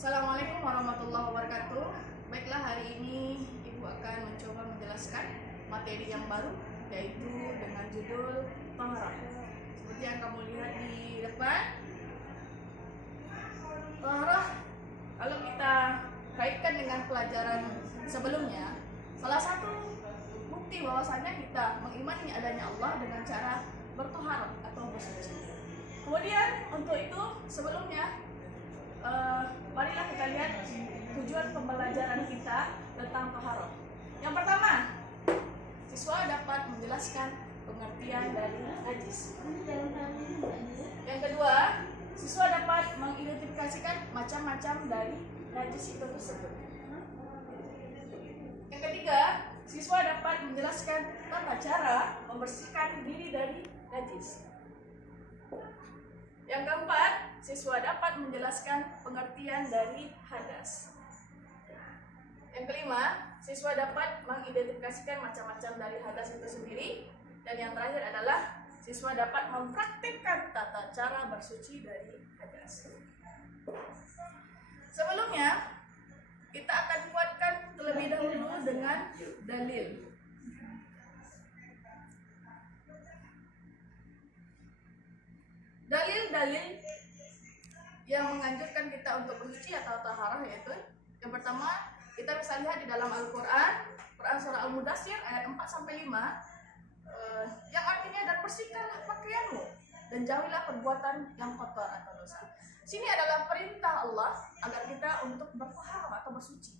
Assalamualaikum warahmatullahi wabarakatuh. Baiklah, hari ini Ibu akan mencoba menjelaskan materi yang baru, yaitu dengan judul Taharah. Seperti yang kamu lihat di depan, Taharah kalau kita kaitkan dengan pelajaran sebelumnya, salah satu bukti bahwasanya kita mengimani adanya Allah dengan cara bertaharah atau bersuci. Kemudian untuk itu sebelumnya marilah kita lihat tujuan pembelajaran kita tentang taharah. Yang pertama, siswa dapat menjelaskan pengertian dari najis. Yang kedua, siswa dapat mengidentifikasikan macam-macam dari najis itu tersebut. Yang ketiga, siswa dapat menjelaskan tata cara membersihkan diri dari najis. Yang keempat, siswa dapat menjelaskan pengertian dari hadas. Yang kelima, siswa dapat mengidentifikasikan macam-macam dari hadas itu sendiri. Dan yang terakhir adalah siswa dapat mempraktikkan tata cara bersuci dari hadas. Sebelumnya, kita akan kuatkan terlebih dahulu dengan dalil. Dalil-dalil yang menganjurkan kita untuk bersuci atau taharah yaitu yang pertama, kita bisa lihat di dalam Al-Quran, Quran surah Al-Mudaththir ayat 4-5, yang artinya, dan bersihkanlah pakaianmu dan jauhilah perbuatan yang kotor atau dosa. Sini adalah perintah Allah agar kita untuk bertaharah atau bersuci.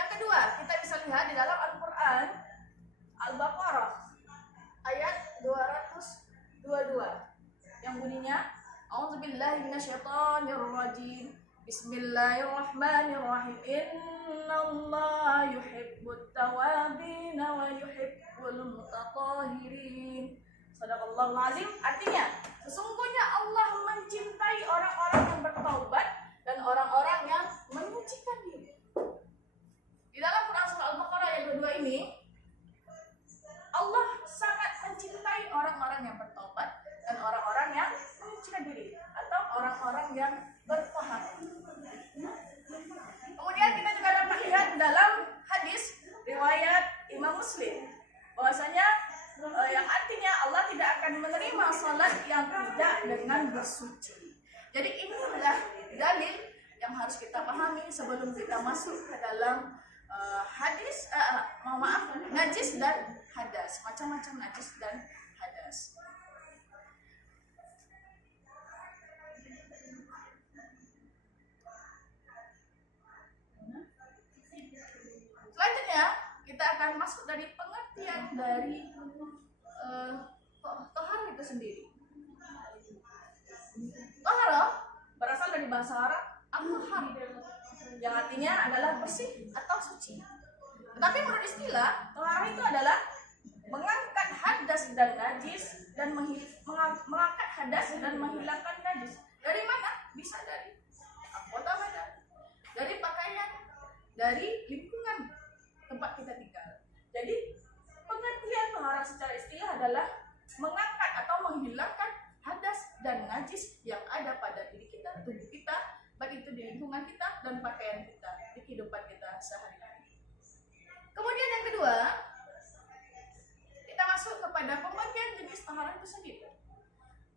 Yang kedua, kita bisa lihat di dalam Al-Quran Al-Baqarah ayat 222 yang bunyinya, A'udzubillahi minasyaitonirrajim. Bismillahirrahmanirrahim. Innallaha yuhibbut tawwabin wa yuhibbul mutatahhirin. Shadaqallahul azim. Artinya, sesungguhnya Allah mencintai orang-orang yang bertaubat dan orang-orang yang menyucikan diri. Di dalam Quran surah Al-Baqarah ayat 22 ini, Allah sangat mencintai orang-orang yang bertaubat dan orang-orang yang menyucikan diri atau orang-orang yang bertaharah. Kemudian kita juga dapat lihat dalam hadis riwayat Imam Muslim bahwasanya yang artinya Allah tidak akan menerima salat yang tidak dengan bersuci. Jadi ini adalah dalil yang harus kita pahami sebelum kita masuk ke dalam najis dan hadas, macam-macam najis dan hadas. Selanjutnya kita akan masuk dari pengertian dari taharah itu sendiri. Taharah berasal dari bahasa Arab at-tahar, yang artinya adalah bersih atau suci. Tetapi menurut istilah, taharah itu adalah mengangkat hadas dan najis dan mengangkat hadas dan menghilangkan najis. Dari mana? Bisa dari anggota badan, dari pakaian, dari lingkungan tempat kita tinggal. Jadi pengertian taharah secara istilah adalah mengangkat atau menghilangkan hadas dan najis yang ada pada diri kita, tubuh kita, baik itu di lingkungan kita dan pakaian kita, di kehidupan kita sehari-hari. Kemudian yang kedua, kita masuk kepada pembagian jenis taharah itu sendiri.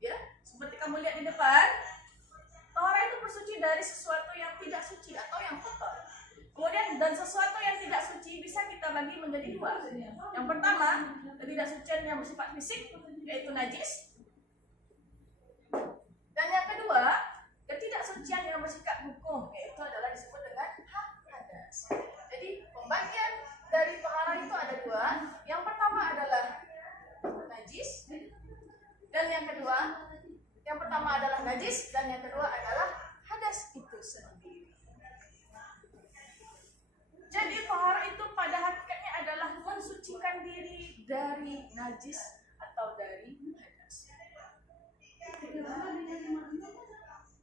Ya, seperti kamu lihat di depan, taharah itu bersuci dari sesuatu yang tidak suci atau yang kotor. Kemudian dan sesuatu yang tidak suci bisa kita bagi menjadi dua. Yang pertama, ketidaksucian yang bersifat fisik, yaitu najis. Dan yang kedua, ketidaksucian yang bersifat hukum, yaitu adalah disebut dengan hadas. Jadi pembagian dari taharah itu ada dua. Yang pertama adalah najis, dan yang pertama adalah najis, dan yang kedua adalah hadas itu sendiri. Jadi taharah itu pada hakikatnya adalah mensucikan diri dari najis atau dari hadas.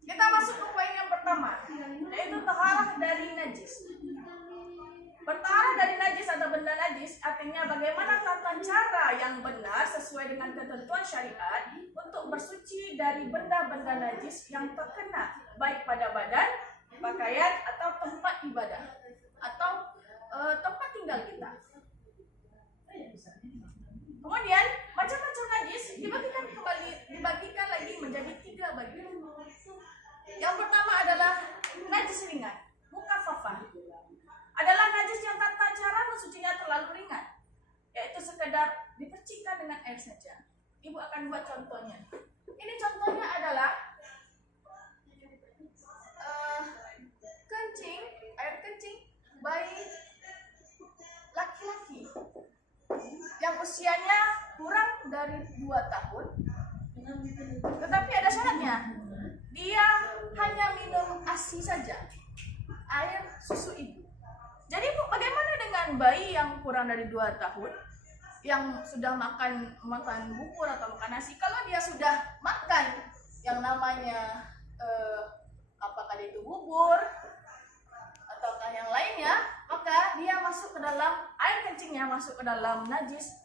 Kita masuk ke poin yang pertama, yaitu taharah dari najis. Bertaharah dari najis atau benda najis artinya bagaimana tata cara yang benar sesuai dengan ketentuan syariat untuk bersuci dari benda-benda najis yang terkena baik pada badan pakaian atau tempat ibadah atau tempat tinggal kita. Kemudian macam-macam najis dibagikan lagi menjadi 3 bagian. Yang pertama adalah najis ringan, mukaffafah. Adalah najis yang tata cara mensucinya terlalu ringan, yaitu sekedar dipercikkan dengan air saja. Ibu akan buat contohnya. Ini contohnya adalah air kencing bayi laki-laki yang usianya kurang dari 2 tahun, tetapi ada syaratnya. Dia hanya minum ASI saja, air susu ibu. Jadi Bu, bagaimana dengan bayi yang kurang dari 2 tahun yang sudah makan bubur atau makan nasi? Kalau dia sudah makan yang namanya apakah itu bubur ataukah yang lainnya, maka dia masuk ke dalam air kencingnya, masuk ke dalam najis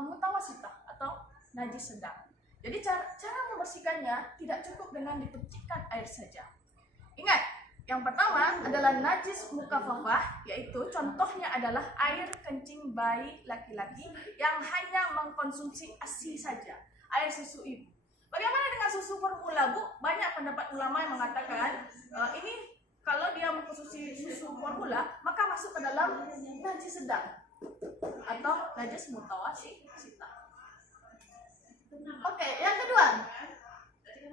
mutawasitah atau najis sedang. Jadi cara membersihkannya tidak cukup dengan dipercikkan air saja. Ingat, yang pertama adalah najis mukaffafah, yaitu contohnya adalah air kencing bayi laki-laki yang hanya mengkonsumsi ASI saja, air susu ibu. Bagaimana dengan susu formula, Bu? Banyak pendapat ulama yang mengatakan ini kalau dia mengkonsumsi susu formula maka masuk ke dalam najis sedang atau najis mutawasitah. Oke, yang kedua,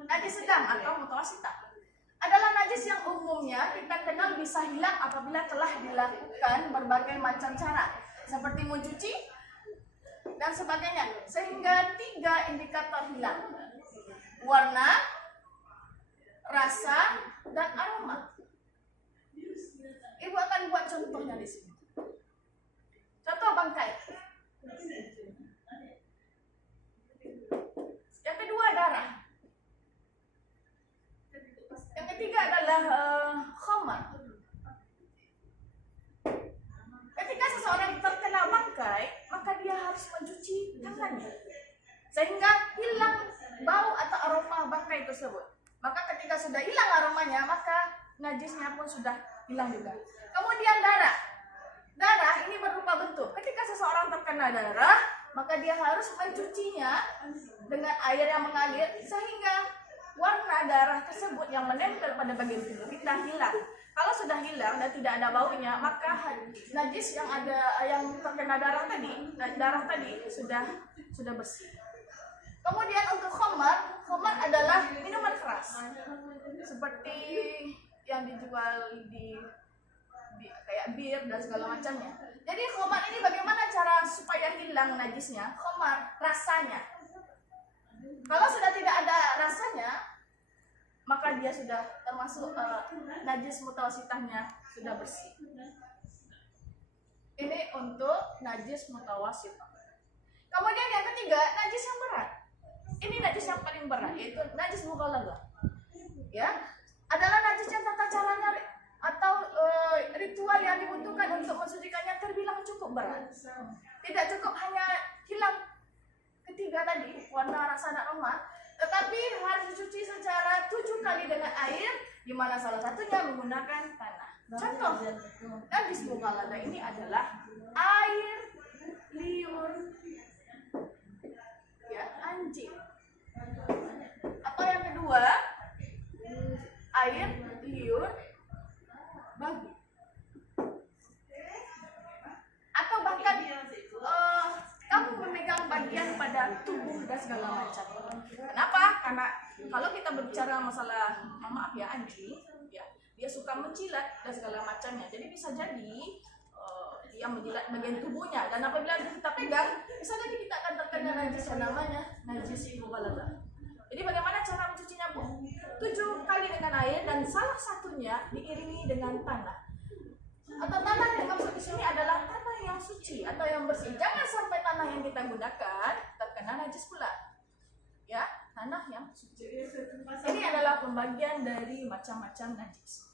najis sedang atau mutawasitah adalah najis yang umumnya kita kenal bisa hilang apabila telah dilakukan berbagai macam cara, seperti mencuci dan sebagainya, sehingga 3 indikator hilang: warna, rasa, dan aroma. Ibu akan buat contohnya di sini. Contoh bangkai. Yang kedua darah. Yang ketiga adalah khamar. Ketika seseorang terkena bangkai, maka dia harus mencuci tangannya sehingga hilang bau atau aroma bangkai tersebut. Maka ketika sudah hilang aromanya, maka najisnya pun sudah hilang juga. Kemudian darah. Darah ini berupa bentuk. Ketika seseorang terkena darah, maka dia harus mencucinya dengan air yang mengalir sehingga warna darah tersebut yang menempel pada bagian tubuh kita hilang. Kalau sudah hilang dan tidak ada baunya, maka najis yang terkena darah tadi sudah bersih. Kemudian untuk khamar adalah minuman keras seperti yang dijual di kayak bir dan segala macamnya. Jadi khamar ini bagaimana cara supaya hilang najisnya? Khamar rasanya. Kalau sudah tidak ada rasanya, maka dia sudah termasuk najis mutawasitahnya sudah bersih. Ini untuk najis mutawasitah. Kemudian yang ketiga, najis yang berat. Ini najis yang paling berat, yaitu najis mughalladhah. Ya, adalah najis yang tata caranya atau ritual yang dibutuhkan untuk mensucikannya terbilang cukup berat. Tidak cukup hanya hilang ketiga tadi, warna, rasa, dan aroma, tetapi harus dicuci secara 7 kali dengan air, di mana salah satunya menggunakan tanah. Contoh najis mughalladhah ini adalah air liur ya anjing. Atau yang kedua, air liur babi. Atau bahkan kamu memegang bagian pada tubuh dan segala macam. Kenapa? Karena kalau kita berbicara masalah, maaf ya, anjing, ya, dia suka menjilat dan segala macamnya. Jadi bisa jadi dia menjilat bagian tubuhnya, dan apabila kita pegang, bisa jadi kita akan terkena najis yang namanya najis mughalladhah. Jadi bagaimana cara mencucinya, Bu? 7 kali dengan air dan salah satunya diiringi dengan tanah. Atau tanah yang maksud di sini adalah tanah yang suci atau yang bersih. Jangan sampai tanah yang kita gunakan terkena najis pula. Ya, tanah yang suci. Ini adalah pembagian dari macam-macam najis.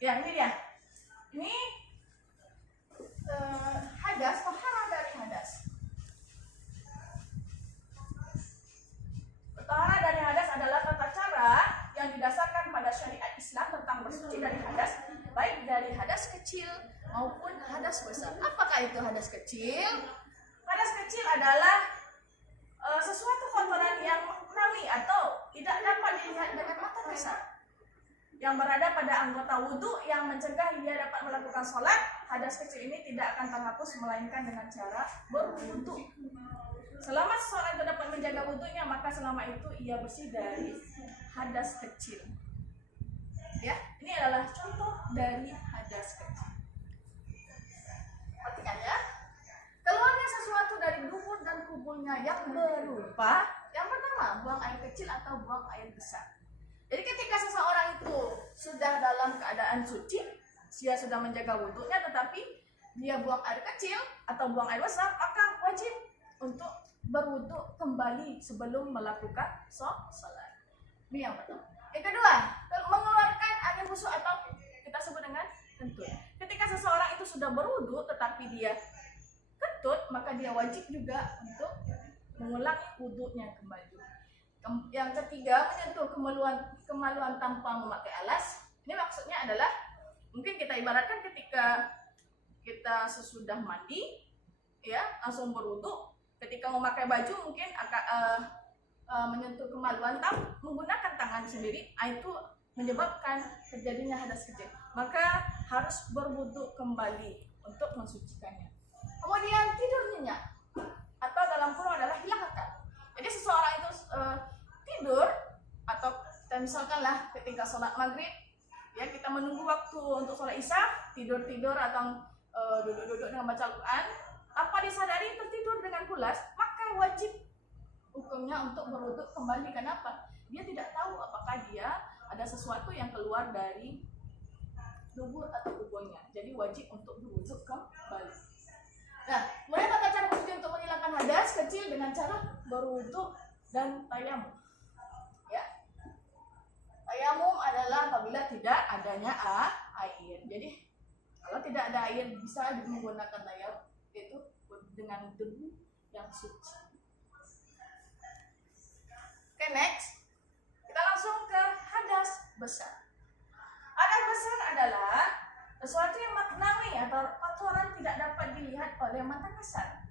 Ya, ini dia. Ini hadas, taharah dari hadas. Taharah dari hadas dari hadas, baik dari hadas kecil maupun hadas besar. Apakah itu hadas kecil? Hadas kecil adalah sesuatu kotoran yang maknawi atau tidak dapat dilihat dengan mata kasar, yang berada pada anggota wudhu yang mencegah dia dapat melakukan sholat. Hadas kecil ini tidak akan terhapus melainkan dengan cara berwudhu. Selama seseorang itu dapat menjaga wudhunya, maka selama itu ia bersih dari hadas kecil. Ya, ini adalah contoh dari hadas kecil. Perhatikan ya. Keluarnya sesuatu dari dubur dan kubulnya yang berupa, yang pertama, buang air kecil atau buang air besar. Jadi ketika seseorang itu sudah dalam keadaan suci, dia sudah menjaga wudhunya, tetapi dia buang air kecil atau buang air besar, maka wajib untuk berwudhu kembali sebelum melakukan sholat. Ini yang pertama. Yang kedua, mengeluarkan angin busuk atau kita sebut dengan kentut. Ketika seseorang itu sudah berwudhu tetapi dia kentut, maka dia wajib juga untuk mengulang wudhunya kembali. Yang ketiga, menyentuh kemaluan tanpa memakai alas. Ini maksudnya adalah, mungkin kita ibaratkan ketika kita sesudah mandi, ya langsung berwudhu, ketika memakai baju mungkin akan menyentuh kemaluan menggunakan tangan sendiri, itu menyebabkan terjadinya hadas kecil. Maka harus berwudhu kembali untuk mensucikannya. Kemudian tidur nyenyak atau dalam kurung adalah hilang akal. Jadi seseorang itu tidur, atau kita misalkanlah ketika sholat maghrib, ya kita menunggu waktu untuk sholat isya, tidur atau duduk dengan baca Al-Quran, tanpa disadari tertidur dengan pulas, maka wajib hukumnya untuk berwudhu kembali. Kenapa? Dia tidak tahu apakah dia ada sesuatu yang keluar dari dubur atau kubulnya. Jadi wajib untuk berwudhu kembali. Nah, mulai tata cara berwudhu untuk menghilangkan hadas kecil dengan cara berwudhu dan tayamum. Ya, tayamum adalah apabila tidak adanya air. Jadi kalau tidak ada air, bisa menggunakan tayamum, yaitu dengan debu yang suci. Oke, next. Kita langsung ke hadas besar. Hadas besar adalah sesuatu yang maknawi atau kotoran tidak dapat dilihat oleh mata kasar,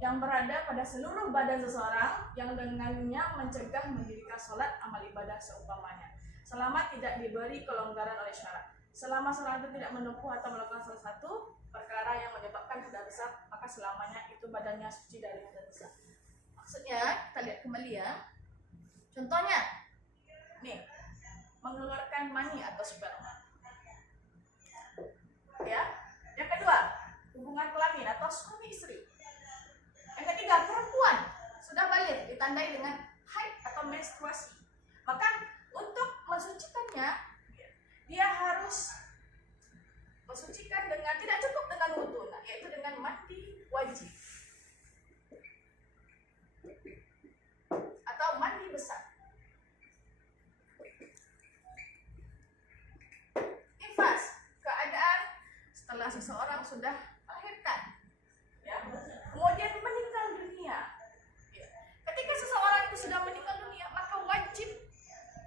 yang berada pada seluruh badan seseorang, yang dengannya mencegah mendirikan sholat amal ibadah seumpamanya, selama tidak diberi kelonggaran oleh syarak. Selama seorang itu tidak menempuh atau melakukan salah satu perkara yang menyebabkan hadas besar, maka selamanya itu badannya suci dari hadas besar. Maksudnya, kita lihat kembali ya. Contohnya, nih, mengeluarkan mani atau sperma. Ya. Yang kedua, hubungan kelamin atau suami istri. Yang ketiga, perempuan sudah balik ditandai dengan haid atau menstruasi. Maka untuk mensucikannya, dia harus mensucikan dengan, tidak cukup dengan wudhu, yaitu dengan mandi wajib atau mandi besar. Nifas, keadaan setelah seseorang sudah melahirkan, ya, kemudian meninggal dunia. Ya. Ketika seseorang itu sudah meninggal dunia, maka wajib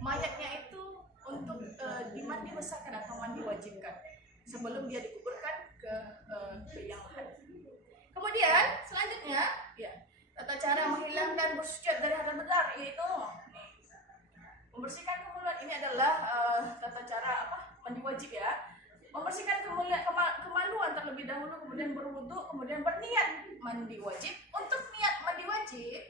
mayatnya itu untuk dimandi besarkan atau mandi wajibkan sebelum dia dikuburkan ke yang lain. Kemudian selanjutnya, ya, tata cara menghilangkan bersujud dari hadas besar, yaitu membersihkan kemaluan. Ini adalah tata cara mandi wajib, ya. Membersihkan kemaluan terlebih dahulu, kemudian berwudu, kemudian berniat mandi wajib. Untuk niat mandi wajib,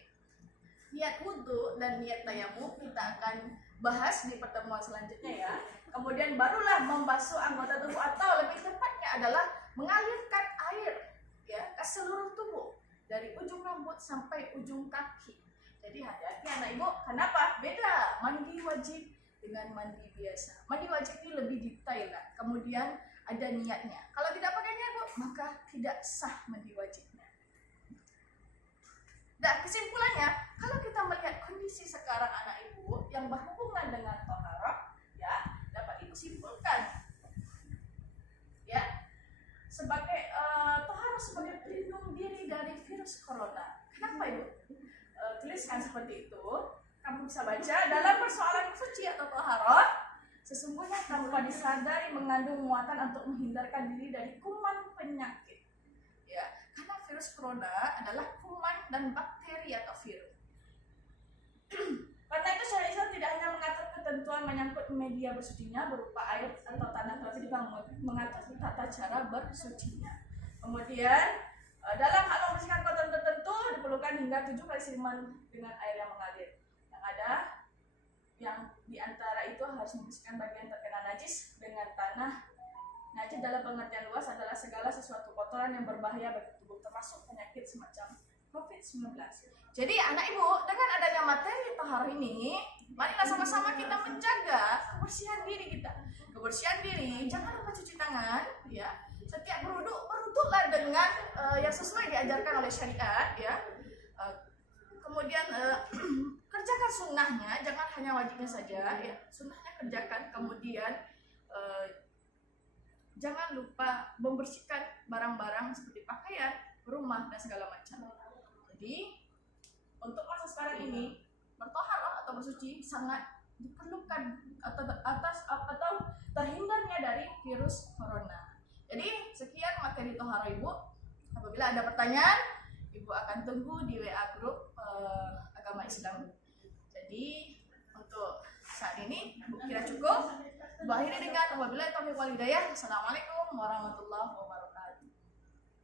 niat wudu dan niat tayamum kita akan bahas di pertemuan selanjutnya, ya. Kemudian barulah membasuh anggota tubuh, atau lebih tepatnya adalah mengalirkan air, ya, ke seluruh tubuh dari ujung rambut sampai ujung kaki. Jadi hati-hati anak ibu, kenapa? Beda mandi wajib dengan mandi biasa. Mandi wajib ini lebih detail lah. Kemudian ada niatnya. Kalau tidak pakai niat, Bu, maka tidak sah mandi wajibnya. Dan kesimpulannya, kalau kita melihat kondisi sekarang anak ibu yang berhubungan dengan thaharah, ya, dapat ibu simpulkan, ya, sebagai thaharah sebagai pelindung diri dari virus corona. Kenapa ibu tuliskan seperti itu? Kamu bisa baca dalam persoalan suci atau thaharah, sesungguhnya tanpa tanpa disadari mengandung muatan untuk menghindarkan diri dari kuman penyakit. Ya, karena virus corona adalah kuman dan bakteri atau virus. Karena itu syariat Islam tidak hanya mengatur ketentuan menyangkut media bersucinya berupa air atau tanah, tapi juga mengatur tata cara bersucinya. Kemudian dalam hal membersihkan kotoran tertentu diperlukan hingga 7 kali siraman dengan air yang mengalir. Yang di antara itu harus membersihkan bagian terkena najis dengan tanah. Najis dalam pengertian luas adalah segala sesuatu kotoran yang berbahaya bagi tubuh, termasuk penyakit semacam COVID-19. Jadi anak ibu, dengan adanya materi taharah ini, marilah sama-sama kita menjaga kebersihan diri kita. Kebersihan diri, jangan lupa cuci tangan, ya. Setiap berwuduklah dengan yang sesuai diajarkan oleh syariat, ya. Kemudian kerjakan sunnahnya, jangan hanya wajibnya saja, ya. Sunnahnya kerjakan. Kemudian jangan lupa membersihkan barang-barang seperti pakaian, rumah dan segala macam. Jadi untuk masa sekarang ini bertoharah atau bersuci sangat diperlukan atau terhindarnya dari virus corona. Jadi sekian materi toharah ibu. Apabila ada pertanyaan, ibu akan tunggu di WA grup agama Islam. Jadi untuk saat ini ibu kira cukup. Ibu akhiri dengan wabillahi taufiq wal hidayah. Assalamualaikum warahmatullahi wabarakatuh.